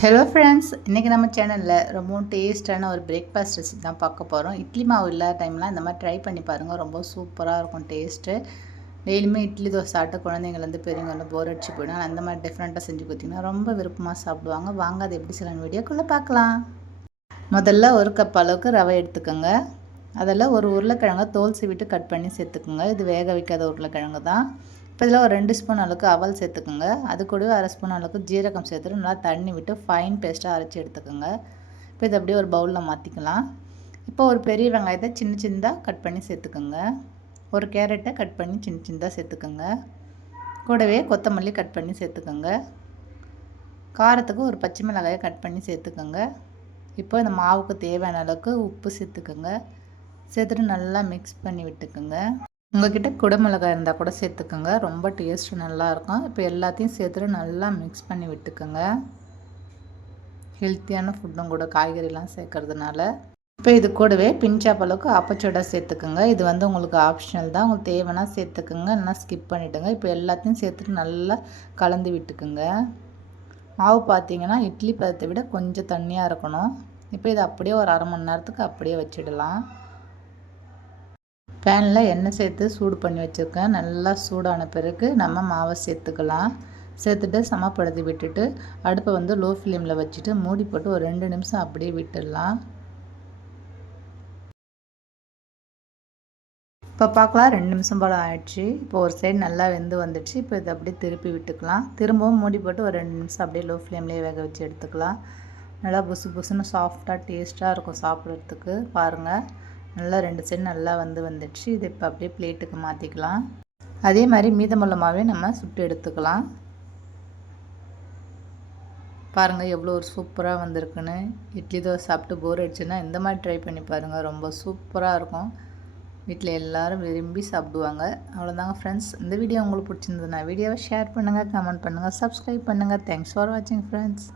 Hello friends இன்றைக்கி நம்ம சேனலில் ரொம்பவும் டேஸ்ட்டான ஒரு பிரேக்ஃபாஸ்ட் ரெசிபி தான் பார்க்க போகிறோம் இட்லி மாவு இல்லாத டைம்லாம் இந்த மாதிரி ட்ரை பண்ணி பாருங்கள் ரொம்ப சூப்பராக இருக்கும் டேஸ்ட்டு டெய்லியுமே இட்லி தோசை ஆட்ட குழந்தைங்கள்லேருந்து பெரியவங்க வந்து போர் அடிச்சு போயிடும் அந்த மாதிரி டிஃப்ரெண்ட்டாக செஞ்சு கொடுத்தீங்கன்னா ரொம்ப விருப்பமாக சாப்பிடுவாங்க. வாங்க அது எப்படி செய்யலாம் வீடியோக்குள்ளே பார்க்கலாம். முதல்ல ஒரு கப் அளவுக்கு ரவை எடுத்துக்கோங்க. அதில் ஒரு உருளைக்கிழங்க தோல் சீவிட்டு கட் பண்ணி சேர்த்துக்குங்க. இது வேக வைக்காத உருளைக்கிழங்கு தான். இப்போ இதில் ஒரு ரெண்டு ஸ்பூன் அளவுக்கு அவல் சேர்த்துக்குங்க. அது கூடவே அரை ஸ்பூன் அளவுக்கு ஜீரகம் சேர்த்துட்டு நல்லா தண்ணி விட்டு ஃபைன் பேஸ்ட்டாக அரைச்சி எடுத்துக்கோங்க. இப்போ இதை அப்படியே ஒரு பவுலில் மாற்றிக்கலாம் இப்போ ஒரு பெரிய வெங்காயத்தை சின்ன சின்னதாக கட் பண்ணி சேர்த்துக்கோங்க. ஒரு கேரட்டை கட் பண்ணி சின்ன சின்னதாக சேர்த்துக்கோங்க. கூடவே கொத்தமல்லி கட் பண்ணி சேர்த்துக்கோங்க. காரத்துக்கு ஒரு பச்சை மிளகாயை கட் பண்ணி சேர்த்துக்கோங்க. இப்போ இந்த மாவுக்கு தேவையான அளவுக்கு உப்பு சேர்த்துக்கோங்க. சேர்த்துட்டு நல்லா மிக்ஸ் பண்ணி விட்டுக்குங்க. உங்ககிட்ட குடமிளகாய் இருந்தால் கூட சேர்த்துக்கோங்க. ரொம்ப டேஸ்ட்டு நல்லாயிருக்கும் இப்போ எல்லாத்தையும் சேர்த்துட்டு நல்லா மிக்ஸ் பண்ணி விட்டுக்கோங்க. ஹெல்த்தியான ஃபுட்டும் கூட காய்கறிலாம் சேர்க்கறதுனால. இப்போ இது கூடவே பிஞ்சாப்பளவுக்கு ஆப்பச்சோடா சேர்த்துக்குங்க. இது வந்து உங்களுக்கு ஆப்ஷனல் தான். உங்களுக்கு தேவைன்னா சேர்த்துக்குங்க. இல்லைனா ஸ்கிப் பண்ணிவிடுங்க இப்போ எல்லாத்தையும் சேர்த்துட்டு நல்லா கலந்து விட்டுக்குங்க. மாவு பார்த்தீங்கன்னா இட்லி பதத்தை விட கொஞ்சம் தண்ணியாக இருக்கணும். இப்போ இது அப்படியே ஒரு அரை மணி நேரத்துக்கு அப்படியே வச்சிடலாம். பேனில் எண்ணெய் சேர்த்து சூடு பண்ணி வச்சுருக்கேன். நல்லா சூடான பிறகு நம்ம மாவை சேர்த்துக்கலாம். சேர்த்துட்டு சமப்படுத்தி விட்டுட்டு அடுப்பை வந்து லோ ஃப்ளேமில் வச்சுட்டு மூடி போட்டு ஒரு ரெண்டு நிமிஷம் அப்படியே விட்டுடலாம். இப்போ பார்க்கலாம் ரெண்டு நிமிஷம் போல் ஆயிடுச்சு. இப்போ ஒரு சைடு நல்லா வெந்து வந்துடுச்சு. இப்போ இதை அப்படியே திருப்பி விட்டுக்கலாம். திரும்பவும் மூடி போட்டு ஒரு ரெண்டு நிமிஷம் அப்படியே லோ ஃப்ளேம்லேயே வேக வச்சு எடுத்துக்கலாம். நல்லா புசு புசுன்னு சாஃப்டாக டேஸ்ட்டாக இருக்கும் சாப்பிட்றதுக்கு. பாருங்கள் நல்லா ரெண்டு சைடு நல்லா வந்து வந்துடுச்சு. இது இப்போ அப்படியே பிளேட்டுக்கு மாற்றிக்கலாம் அதே மாதிரி மீதமுள்ளமாகவே நம்ம சுட்டு எடுத்துக்கலாம். பாருங்கள் எவ்வளோ ஒரு சூப்பராக வந்திருக்குன்னு. இட்லி தோசை சாப்பிட்டு போர் அடிச்சுன்னா இந்த மாதிரி ட்ரை பண்ணி பாருங்கள் ரொம்ப சூப்பராக இருக்கும். வீட்டில் எல்லோரும் விரும்பி சாப்பிடுவாங்க. அவ்வளோதாங்க ஃப்ரெண்ட்ஸ் இந்த வீடியோ உங்களுக்கு பிடிச்சிருந்ததுன்னா வீடியோவை ஷேர் பண்ணுங்கள் கமெண்ட் பண்ணுங்கள் சப்ஸ்கிரைப் பண்ணுங்கள் தேங்க்ஸ் ஃபார் வாட்சிங் ஃப்ரெண்ட்ஸ்